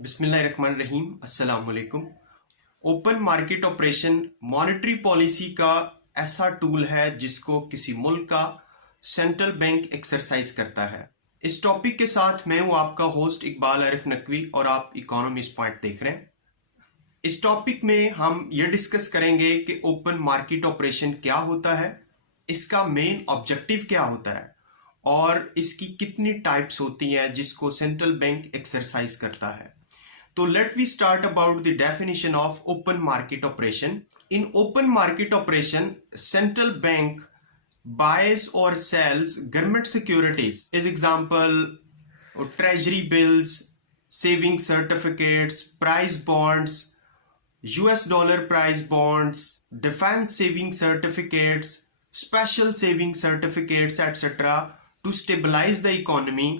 बिस्मिल्लाहिर्रहमानिर्रहीम, अस्सलाम वालेकुम। Open market operation monetary policy का ऐसा टूल है जिसको किसी मुल्क का सेंट्रल बैंक एक्सरसाइज करता है। इस टॉपिक के साथ मैं हूं आपका होस्ट इकबाल आरिफ नकवी और आप इकोनॉमिस्ट पॉइंट देख रहे हैं। इस टॉपिक में हम ये डिस्कस करेंगे कि ओपन मार्केट ऑपरेशन क्या होता है, इसका मेन ऑब्जेक्टिव क्या होता है और इसकी कितनी टाइप्स होती हैं जिसको सेंट्रल बैंक एक्सरसाइज करता है। So let we start about the definition of open market operation. In open market operation, central bank buys or sells government securities. As example, treasury bills, saving certificates, price bonds, US dollar price bonds, defense saving certificates, special saving certificates, etc. to stabilize the economy.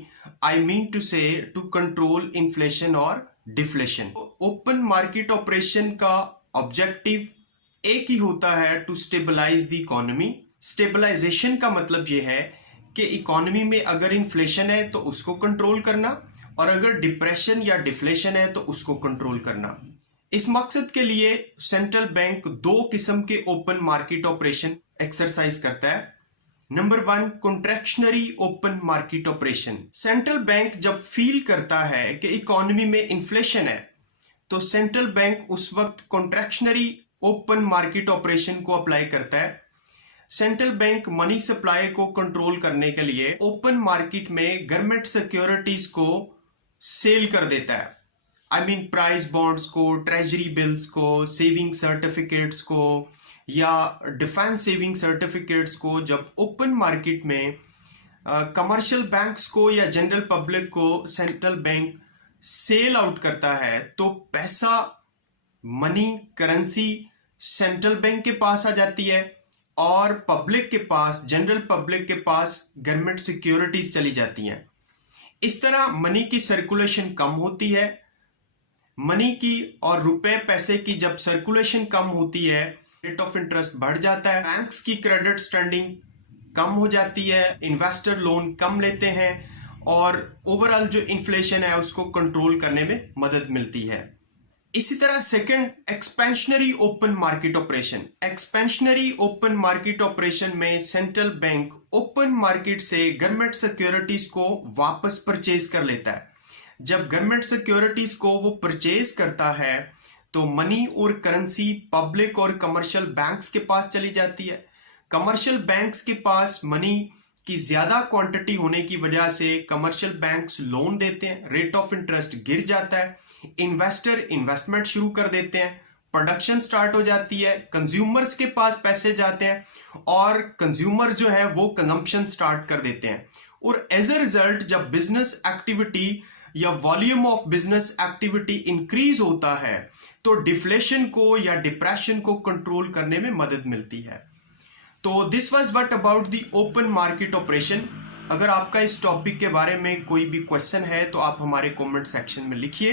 I mean to say to control inflation or deflation. Open market operation का objective एक ही होता है, to stabilize the economy. Stabilization का मतलब यह है कि इकोनॉमी में अगर इन्फ्लेशन है तो उसको कंट्रोल करना और अगर डिप्रेशन या डिफ्लेशन है तो उसको कंट्रोल करना। इस मकसद के लिए सेंट्रल बैंक दो किस्म के ओपन मार्केट ऑपरेशन एक्सरसाइज करता है। Number 1, contractionary open market operation. Central bank जब फील करता है कि इकोनॉमी में इन्फ्लेशन है तो सेंट्रल बैंक उस वक्त कॉन्ट्रैक्शनरी ओपन मार्केट ऑपरेशन को अप्लाई करता है। सेंट्रल बैंक मनी सप्लाई को कंट्रोल करने के लिए ओपन मार्केट में गवर्नमेंट सिक्योरिटीज को सेल कर देता है। आई मीन प्राइस बॉन्ड्स को, ट्रेजरी बिल्स को, सेविंग सर्टिफिकेट्स को या डिफेंस सेविंग सर्टिफिकेट्स को जब ओपन मार्केट में कमर्शियल बैंक्स को या जनरल पब्लिक को सेंट्रल बैंक सेल आउट करता है तो पैसा, मनी, करेंसी सेंट्रल बैंक के पास आ जाती है और पब्लिक के पास, जनरल पब्लिक के पास गवर्नमेंट सिक्योरिटीज चली जाती हैं। इस तरह मनी की सर्कुलेशन कम होती है। मनी की और रुपए पैसे की जब सर्कुलेशन कम होती है, रेट ऑफ इंटरेस्ट बढ़ जाता है, बैंक्स की क्रेडिट स्टैंडिंग कम हो जाती है, इन्वेस्टर लोन कम लेते हैं और ओवरऑल जो इन्फ्लेशन है उसको कंट्रोल करने में मदद मिलती है। इसी तरह second, expansionary open market operation. Expansionary open market operation में सेंट्रल बैंक ओपन मार्केट से गवर्नमेंट सिक्योरिटीज को वापस परचेज कर लेता है। जब गवर्नमेंट सिक्योरिटीज को वो परचेज करता है तो मनी और करेंसी पब्लिक और कमर्शियल बैंक्स के पास चली जाती है। कमर्शियल बैंक्स के पास मनी की ज्यादा क्वांटिटी होने की वजह से कमर्शियल बैंक्स लोन देते हैं, रेट ऑफ इंटरेस्ट गिर जाता है, इन्वेस्टर इन्वेस्टमेंट शुरू कर देते हैं, प्रोडक्शन स्टार्ट हो जाती है, कंज्यूमर्स के पास पैसे जाते हैं और कंज्यूमर्स जो है वो कंजम्पशन स्टार्ट कर देते हैं। और एज ए रिजल्ट जब बिजनेस एक्टिविटी या volume of business activity increase होता है तो डिफ्लेशन को या डिप्रेशन को कंट्रोल करने में मदद मिलती है। तो this was what about the open market operation. अगर आपका इस टॉपिक के बारे में कोई भी क्वेश्चन है तो आप हमारे कमेंट सेक्शन में लिखिए।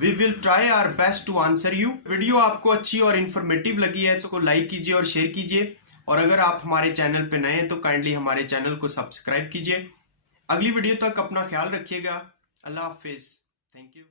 We will try our best to answer you. Video आपको अच्छी और इंफॉर्मेटिव लगी है तो लाइक कीजिए और शेयर कीजिए और अगर आप हमारे चैनल पे नए हैं तो काइंडली हमारे चैनल को सब्सक्राइब कीजिए। अगली वीडियो तक अपना ख्याल रखिएगा। अल्लाह हाफिज। Thank you.